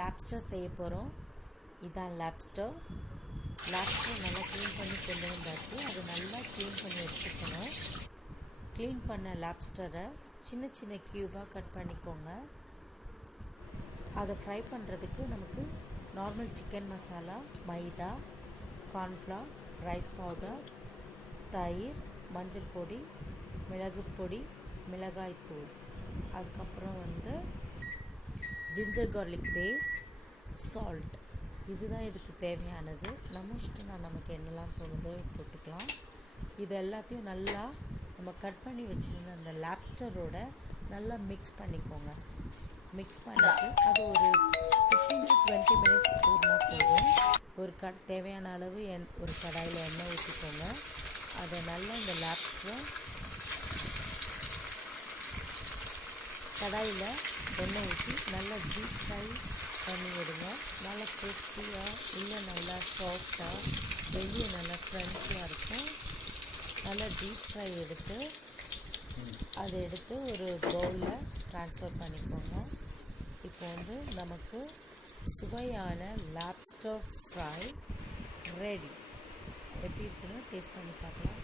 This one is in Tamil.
லாப்ஸ்டர் செய்ய போகிறோம். இதான் லாப்ஸ்டர் நல்லா க்ளீன் பண்ணி கொண்டு வந்தாச்சு. அது நல்லா க்ளீன் பண்ணி எடுத்துக்கணும். க்ளீன் பண்ண லாப்ஸ்டரை சின்ன சின்ன க்யூபாக கட் பண்ணிக்கோங்க. அதை ஃப்ரை பண்ணுறதுக்கு நமக்கு நார்மல் சிக்கன் மசாலா, மைதா, கார்ன்ஃப்ளவர், ரைஸ் பவுடர், தயிர், மஞ்சள் பொடி, மிளகு பொடி, மிளகாய் தூள், அதுக்கப்புறம் ஜிஞ்சர் கார்லிக் பேஸ்ட், சால்ட், இதுதான் இதுக்கு தேவையானது. நம்ம இஷ்டம் தான், நமக்கு என்னெல்லாம் தோணுதோ போட்டுக்கலாம். இது எல்லாத்தையும் நல்லா நம்ம கட் பண்ணி வச்சுருந்த அந்த லாப்ஸ்டரோட நல்லா மிக்ஸ் பண்ணிக்கோங்க. மிக்ஸ் பண்ணிவிட்டு அது ஒரு 15 to 20 minutes ஊறினா போதும். தேவையான அளவு ஒரு கடாயில் எண்ணெய் ஊற்றிக்கோங்க. அதை நல்லா இந்த லாப்ஸ்டரை கடாயில் எண்ணெய் ஊற்றி நல்லா டீப் ஃப்ரை பண்ணி விடுங்க. நல்லா கிறிஸ்பியாக, இல்லை நல்லா சாஃப்டாக, வெளியே நல்லா க்ரன்ச்சியாக இருக்கும். நல்லா டீப் ஃப்ரை அதை எடுத்து ஒரு பவுலில் ட்ரான்ஸ்ஃபர் பண்ணிக்கோங்க. இப்போ நமக்கு சுவையான லாப்ஸ்டர் ஃப்ரை ரெடி. எப்படி இருக்குன்னு டேஸ்ட் பண்ணி பார்க்கலாம்.